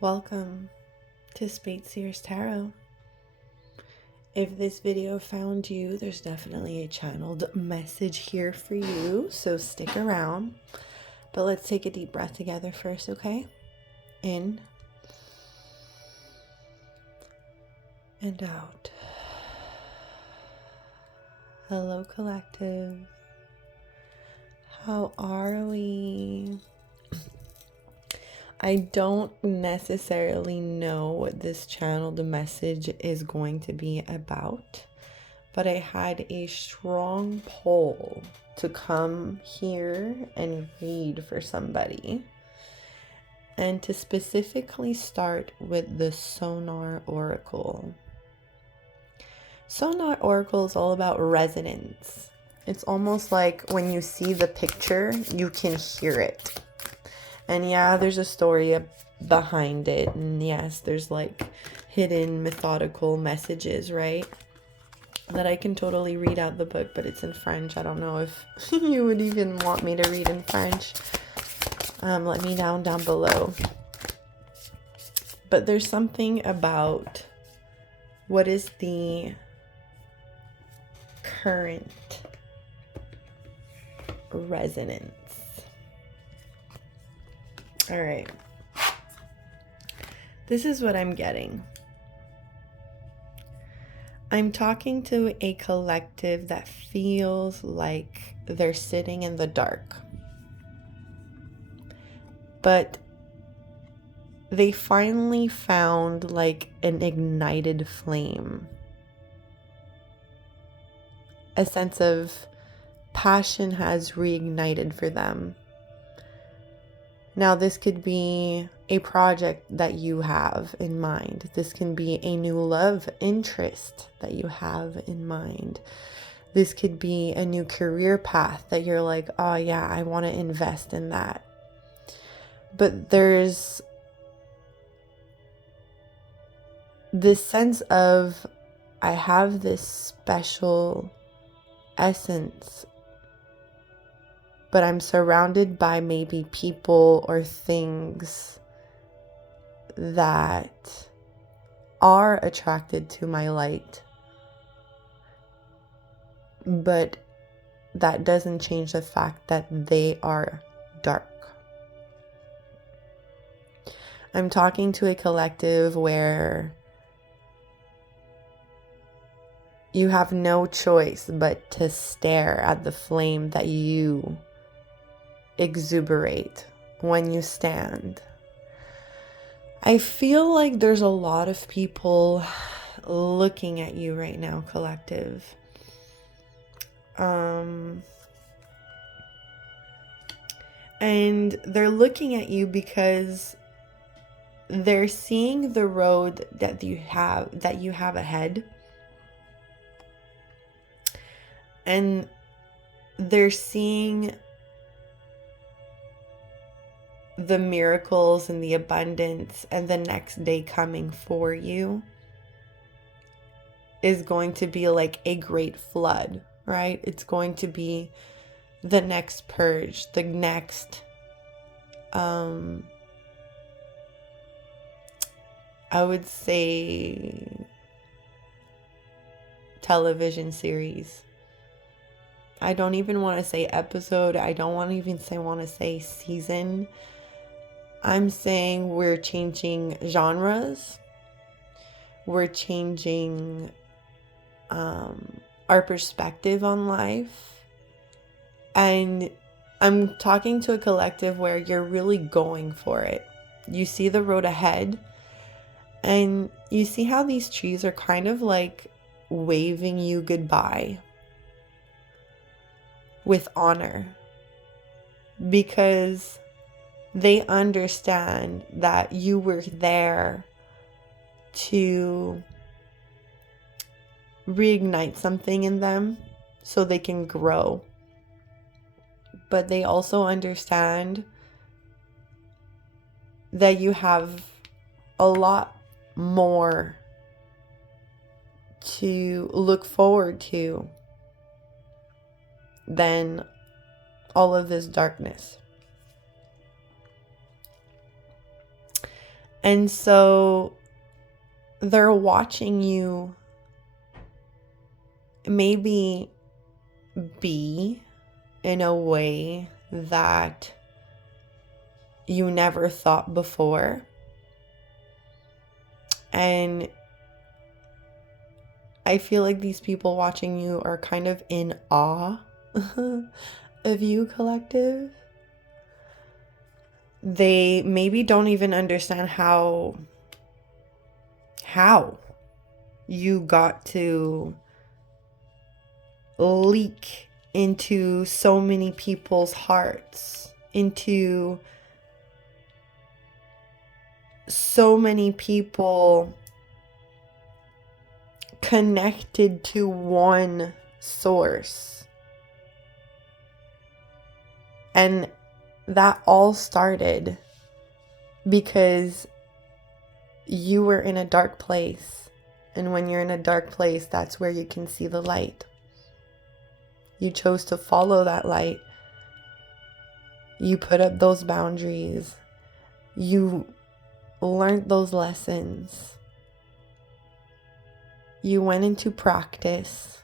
Welcome to Speight Seer's Tarot. If this video found you, there's definitely a channeled message here for you, so stick around. But let's take a deep breath together first, okay? In and out. Hello, collective. How are we? I don't necessarily know what this channeled message is going to be about, but I had a strong pull to come here and read for somebody, and to specifically start with the Sonar Oracle. Sonar Oracle is all about resonance. It's almost like when you see the picture, you can hear it. And yeah, there's a story behind it. And yes, there's like hidden methodical messages, right? That I can totally read out the book, but it's in French. I don't know if you would even want me to read in French. Let me know down below. But there's something about what is the current resonance. All right. This is what I'm getting. I'm talking to a collective that feels like they're sitting in the dark. But they finally found like an ignited flame. A sense of passion has reignited for them. Now, this could be a project that you have in mind. This can be a new love interest that you have in mind. This could be a new career path that you're like, oh yeah, I want to invest in that. But there's this sense of, I have this special essence, but I'm surrounded by maybe people or things that are attracted to my light. But that doesn't change the fact that they are dark. I'm talking to a collective where you have no choice but to stare at the flame that you exuberate when you stand. I feel like there's a lot of people looking at you right now, collective. And they're looking at you because they're seeing the road that you have ahead. And they're seeing the miracles and the abundance, and the next day coming for you is going to be like a great flood, right? It's going to be the next purge, the next I would say television series. I don't even want to say episode. I don't want to say season. I'm saying we're changing genres. We're changing our perspective on life. And I'm talking to a collective where you're really going for it. You see the road ahead, and you see how these trees are kind of like waving you goodbye with honor, because they understand that you were there to reignite something in them so they can grow. But they also understand that you have a lot more to look forward to than all of this darkness. And so they're watching you maybe be in a way that you never thought before. And I feel like these people watching you are kind of in awe of you, collective. They maybe don't even understand how you got to leak into so many people's hearts, into so many people connected to one source. And that all started because you were in a dark place. And when you're in a dark place, that's where you can see the light. You chose to follow that light. You put up those boundaries. You learned those lessons. You went into practice,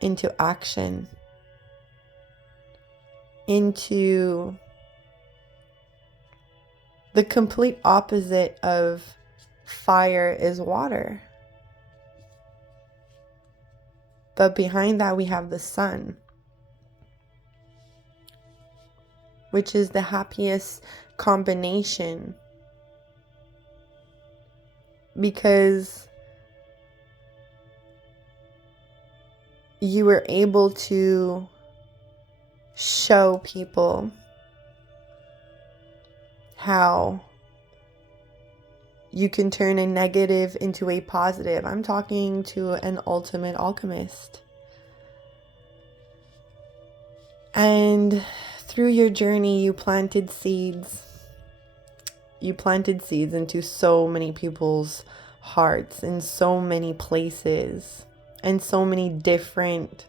into action, into the complete opposite of fire is water. But behind that, we have the sun, which is the happiest combination, because you were able to show people how you can turn a negative into a positive. I'm talking to an ultimate alchemist. And through your journey, you planted seeds. You planted seeds into so many people's hearts in so many places and so many different,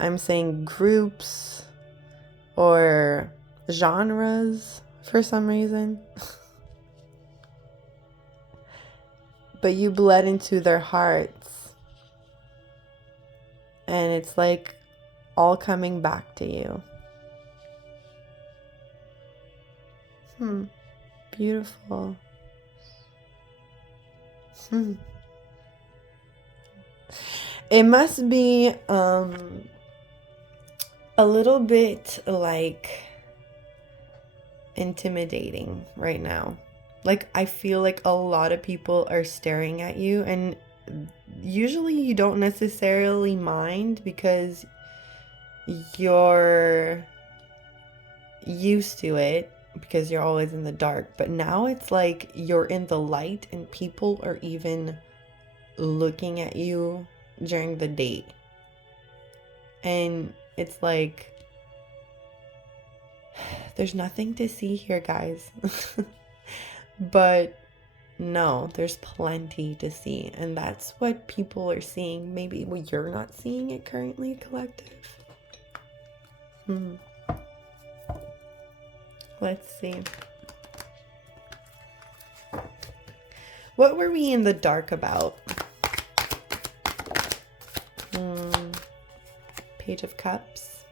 I'm saying, groups or genres for some reason. But you bled into their hearts. And it's like all coming back to you. Beautiful. It must be a little bit like intimidating right now. Like, I feel like a lot of people are staring at you, and usually you don't necessarily mind because you're used to it, because you're always in the dark. But now it's like you're in the light and people are even looking at you during the day. And it's like, there's nothing to see here, guys. But no, there's plenty to see. And that's what people are seeing. Maybe you're not seeing it currently, collective. Let's see. What were we in the dark about? Page of Cups.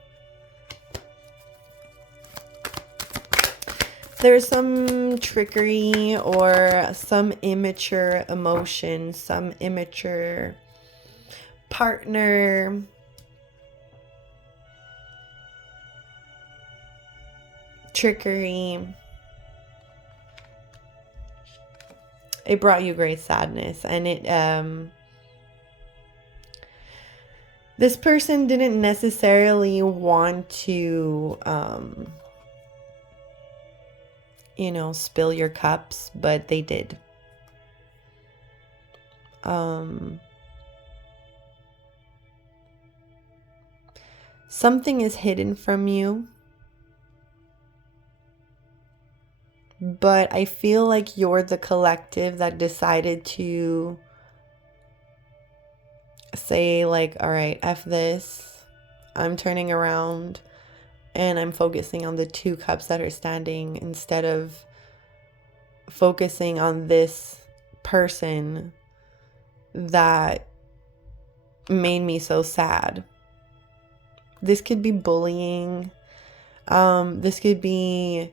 There's some trickery or some immature emotion, some immature partner. Trickery. It brought you great sadness, and it this person didn't necessarily want to spill your cups, but they did. Something is hidden from you. But I feel like you're the collective that decided to say, like, all right, F this. I'm turning around And I'm focusing on the 2 cups that are standing instead of focusing on this person that made me so sad. This could be bullying. This could be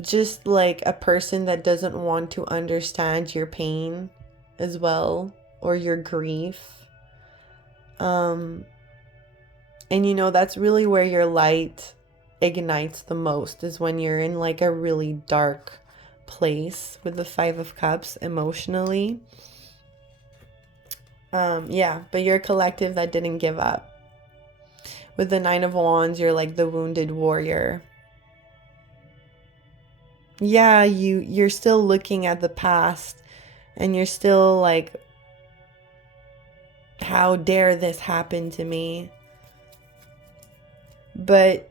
just like a person that doesn't want to understand your pain as well, or your grief. And you know, that's really where your light ignites the most, is when you're in like a really dark place with the 5 of Cups emotionally. Yeah, but you're a collective that didn't give up. With the 9 of Wands, you're like the wounded warrior. Yeah, you're still looking at the past and you're still like, how dare this happen to me? But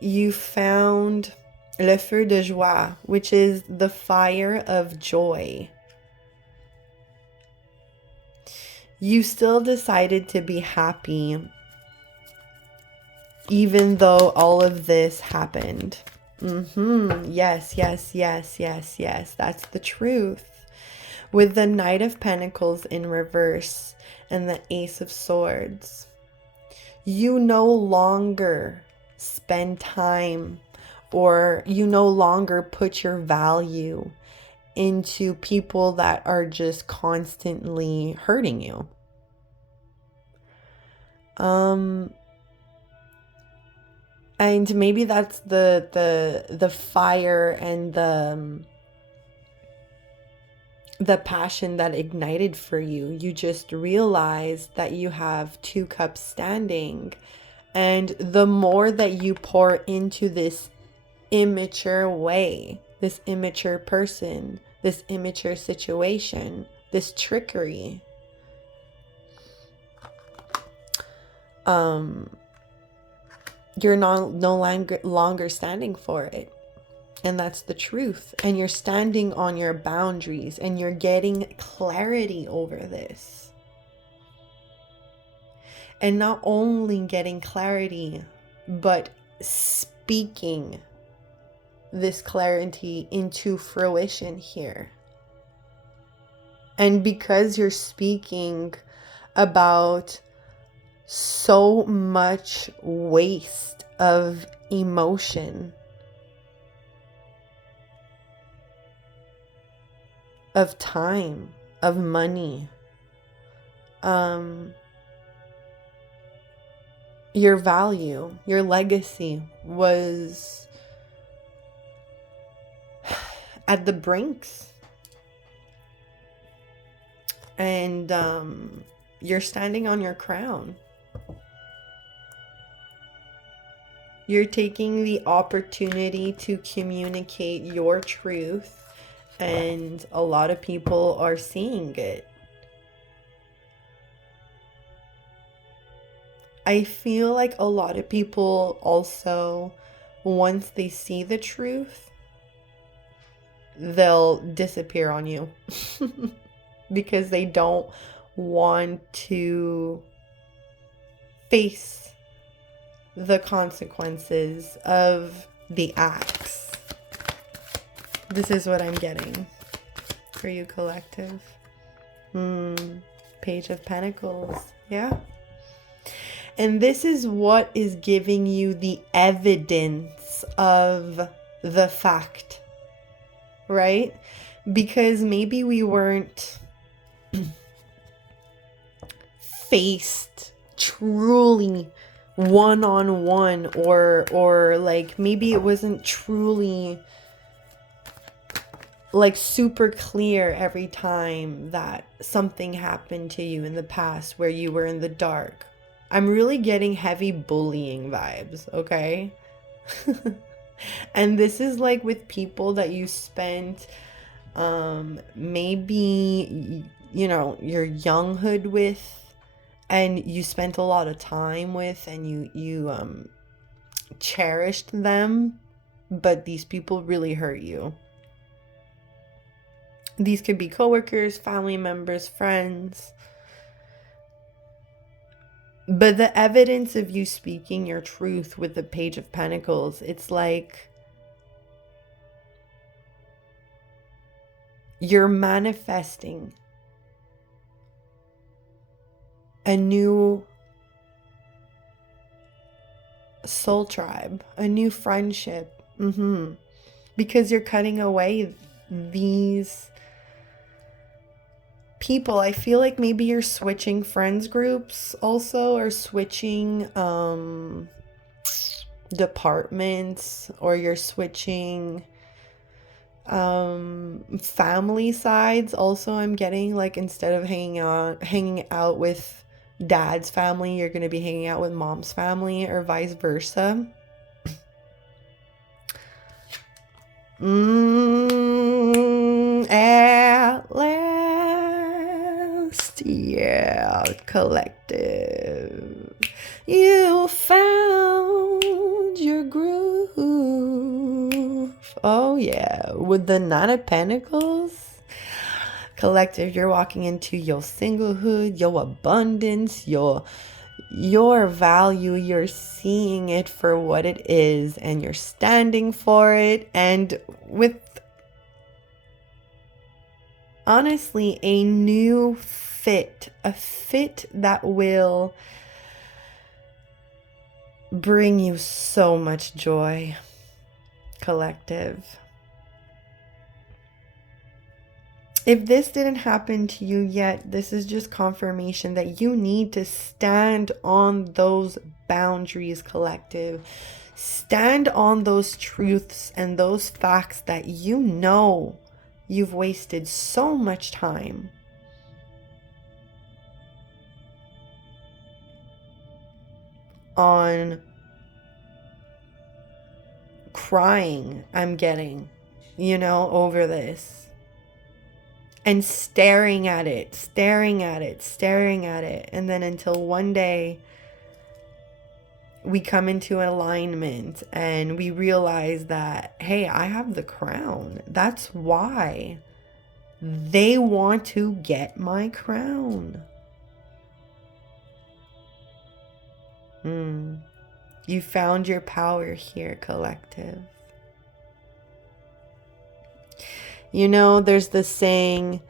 you found le feu de joie, which is the fire of joy. You still decided to be happy even though all of this happened. Yes, yes, yes, yes, yes. That's the truth. With the Knight of Pentacles in reverse and the Ace of Swords, you no longer spend time, or you no longer put your value into people that are just constantly hurting you. And maybe that's the fire and the passion that ignited for you. You just realized that you have 2 cups standing, and the more that you pour into this immature way, this immature person, this immature situation, this trickery, you're no longer standing for it. And that's the truth. And you're standing on your boundaries, and you're getting clarity over this. And not only getting clarity, but speaking this clarity into fruition here. And because you're speaking about so much waste of emotion, of time, of money, your value, your legacy was at the brinks. And you're standing on your crown. You're taking the opportunity to communicate your truth, and a lot of people are seeing it. I feel like a lot of people also, once they see the truth, they'll disappear on you because they don't want to face the consequences of the acts. This is what I'm getting for you, collective. Page of Pentacles. Yeah. And this is what is giving you the evidence of the fact, right? Because maybe we weren't faced truly one-on-one, or like maybe it wasn't truly like super clear every time that something happened to you in the past where you were in the dark. I'm really getting heavy bullying vibes, okay? And this is like with people that you spent maybe, you know, your younghood with, and you spent a lot of time with, and you cherished them, but these people really hurt you. These could be coworkers, family members, friends. But the evidence of you speaking your truth with the Page of Pentacles, it's like you're manifesting a new soul tribe, a new friendship. Because you're cutting away these people. I feel like maybe you're switching friends groups also, or switching departments, or you're switching family sides also. I'm getting like, instead of hanging out with dad's family, you're going to be hanging out with mom's family, or vice versa. At last, yeah, collective, you found your groove. Oh yeah, with the Nine of Pentacles. Collective, you're walking into your singlehood, your abundance, your value. You're seeing it for what it is, and you're standing for it, and with honestly a new fit, a fit that will bring you so much joy, collective. If this didn't happen to you yet, this is just confirmation that you need to stand on those boundaries, collective. Stand on those truths and those facts that you know you've wasted so much time on crying, I'm getting, over this. And staring at it. And then until one day we come into alignment and we realize that, hey, I have the crown. That's why they want to get my crown. You found your power here, collective. There's this saying,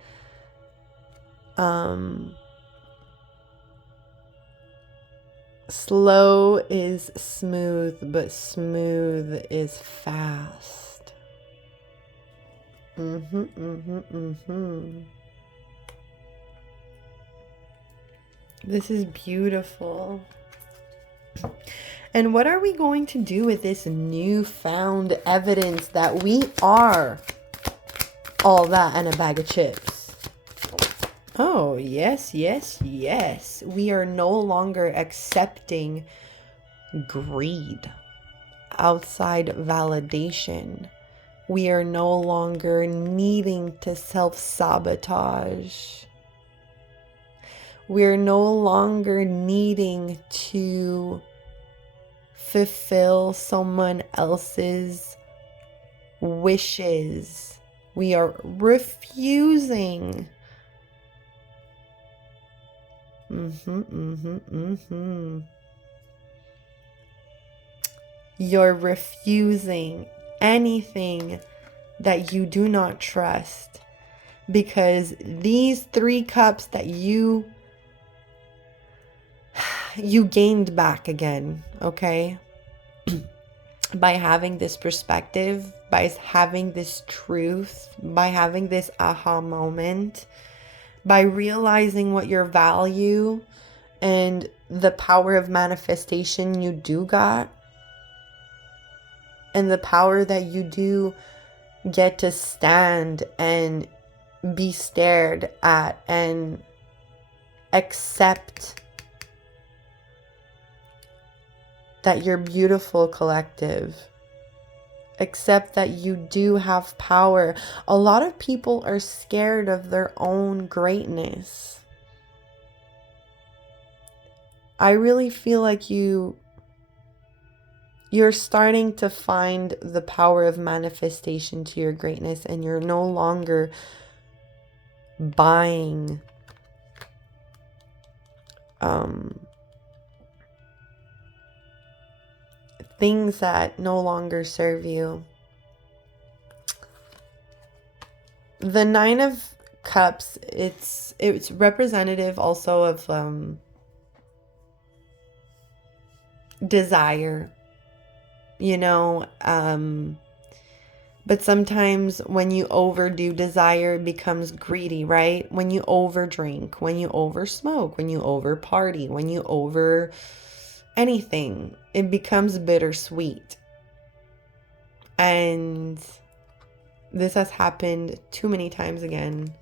slow is smooth, but smooth is fast. This is beautiful. And what are we going to do with this newfound evidence that we are all that and a bag of chips? Oh, yes. We are no longer accepting greed, outside validation. We are no longer needing to self-sabotage. We're no longer needing to fulfill someone else's wishes. We are refusing. You're refusing anything that you do not trust, because these 3 cups that you gained back again, okay? By having this perspective, by having this truth, by having this aha moment, by realizing what your value and the power of manifestation you do got, and the power that you do get to stand and be stared at and accept that you're beautiful, collective. Accept that you do have power. A lot of people are scared of their own greatness. I really feel like you're starting to find the power of manifestation to your greatness, and you're no longer buying things that no longer serve you. The Nine of Cups, it's representative also of desire, you know, but sometimes when you overdo desire, it becomes greedy, right? When you overdrink, when you oversmoke, when you over party, when you over anything, it becomes bittersweet. And this has happened too many times again,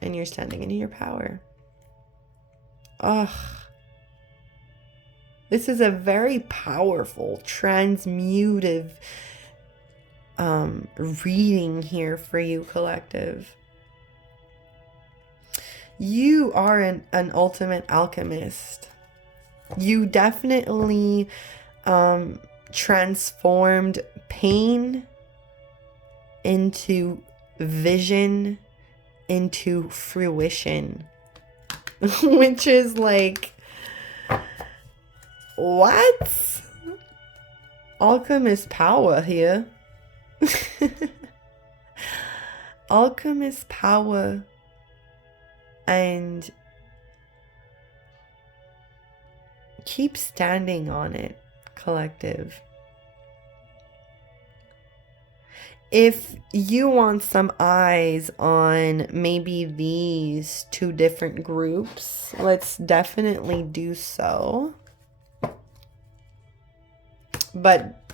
and you're standing in your power. Ugh. This is a very powerful, transmutive reading here for you, collective. You are an ultimate alchemist. You definitely transformed pain into vision, into fruition, which is like, what? Alchemist power here. Alchemist power. And keep standing on it, collective. If you want some eyes on maybe these two different groups, let's definitely do so. But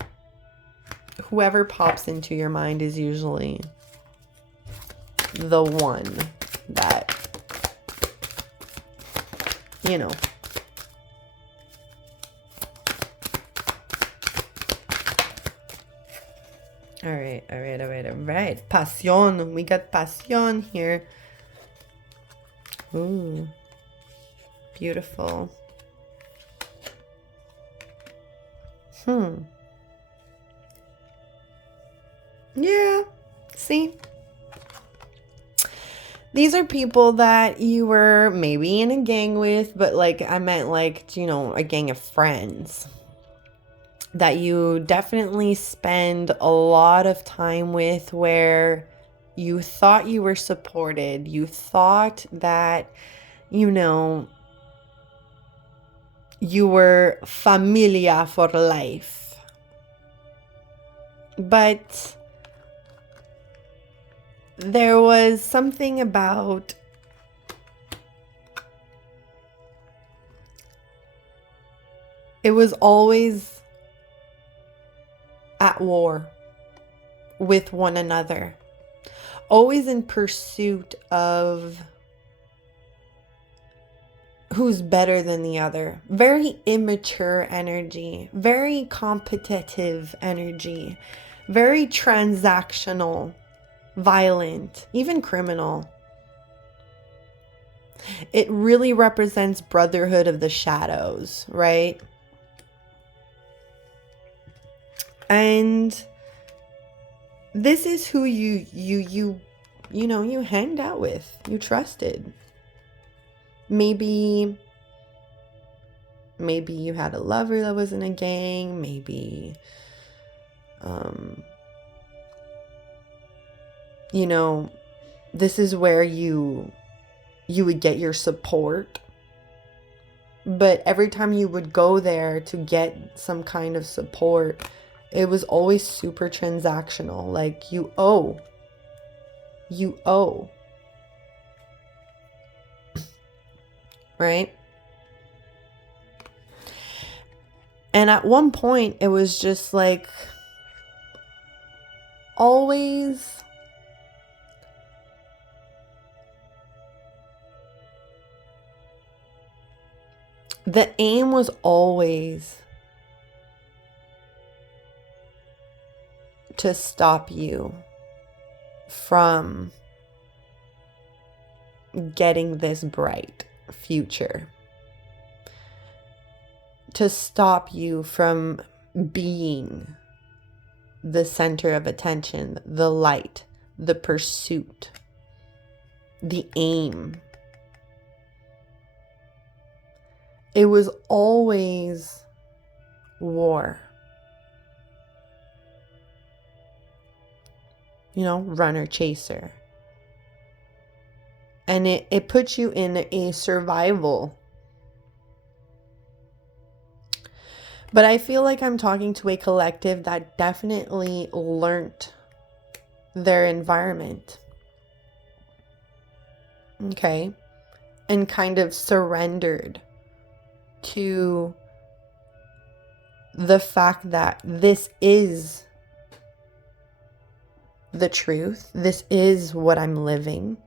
whoever pops into your mind is usually the one that, you know. All right. Pasión. We got pasión here. Ooh. Beautiful. Yeah. See? These are people that you were maybe in a gang with, but like, I meant like, you know, a gang of friends that you definitely spend a lot of time with, where you thought you were supported. You thought that, you know, you were familia for life. But there was something about it was always at war with one another, always in pursuit of who's better than the other. Very immature energy, very competitive energy, very transactional, violent, even criminal. It really represents brotherhood of the shadows, right? And this is who you hanged out with, you trusted. Maybe you had a lover that was in a gang, maybe this is where you would get your support. But every time you would go there to get some kind of support, it was always super transactional. Like, you owe. Right? And at one point, it was just like, always the aim was always to stop you from getting this bright future, to stop you from being the center of attention, the light, the pursuit, the aim. It was always war. runner, chaser. And it puts you in a survival. But I feel like I'm talking to a collective that definitely learned their environment. Okay? And kind of surrendered to the fact that this is the truth. This is what I'm living.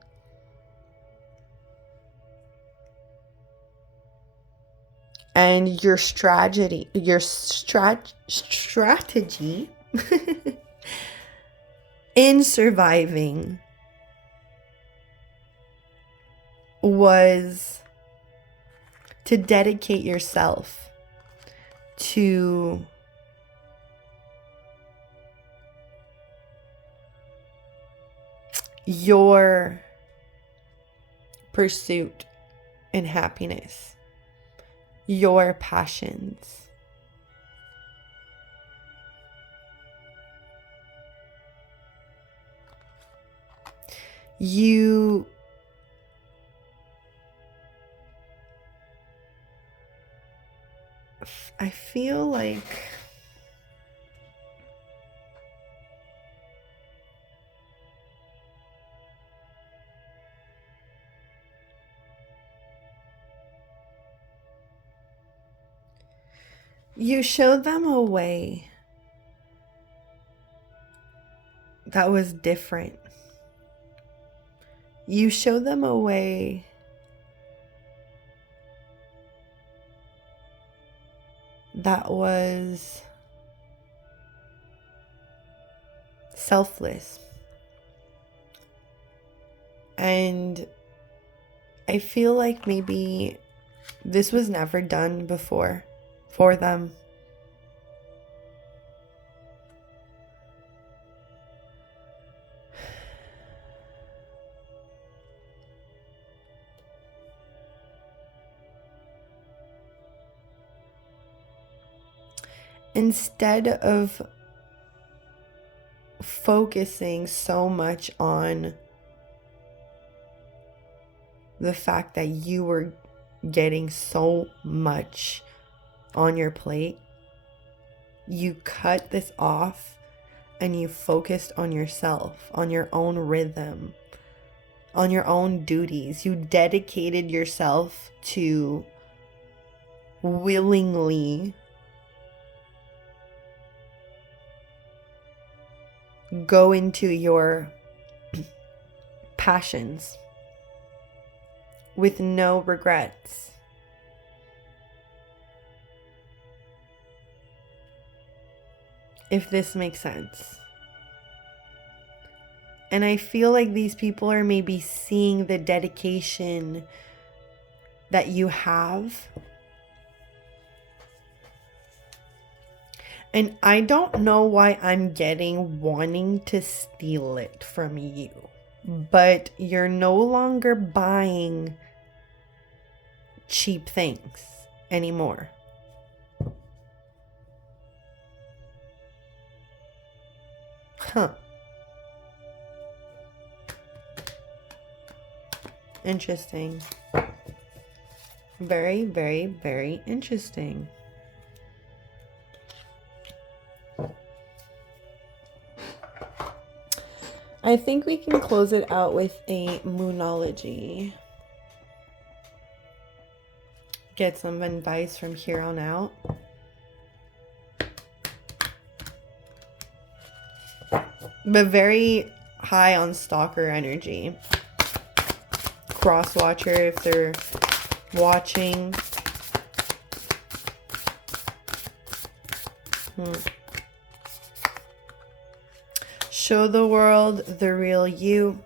And your strategy in surviving was to dedicate yourself to your pursuit and happiness, your passions. I feel like you showed them a way that was different. You showed them a way that was selfless. And I feel like maybe this was never done before for them. Instead of focusing so much on the fact that you were getting so much on your plate, you cut this off and you focused on yourself, on your own rhythm, on your own duties. You dedicated yourself to willingly go into your passions with no regrets. If this makes sense. And I feel like these people are maybe seeing the dedication that you have. And I don't know why I'm getting wanting to steal it from you. But you're no longer buying cheap things anymore. Huh. Interesting. Very, very, very interesting. I think we can close it out with a moonology. Get some advice from here on out. But very high on stalker energy. Cross watcher if they're watching. Show the world the real you.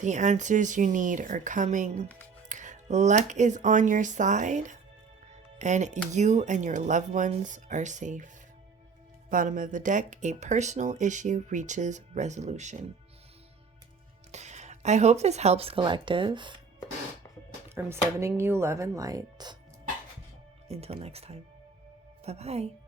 The answers you need are coming. Luck is on your side, and you and your loved ones are safe. Bottom of the deck, a personal issue reaches resolution. I hope this helps, collective. I'm sending you love and light. Until next time. Bye-bye.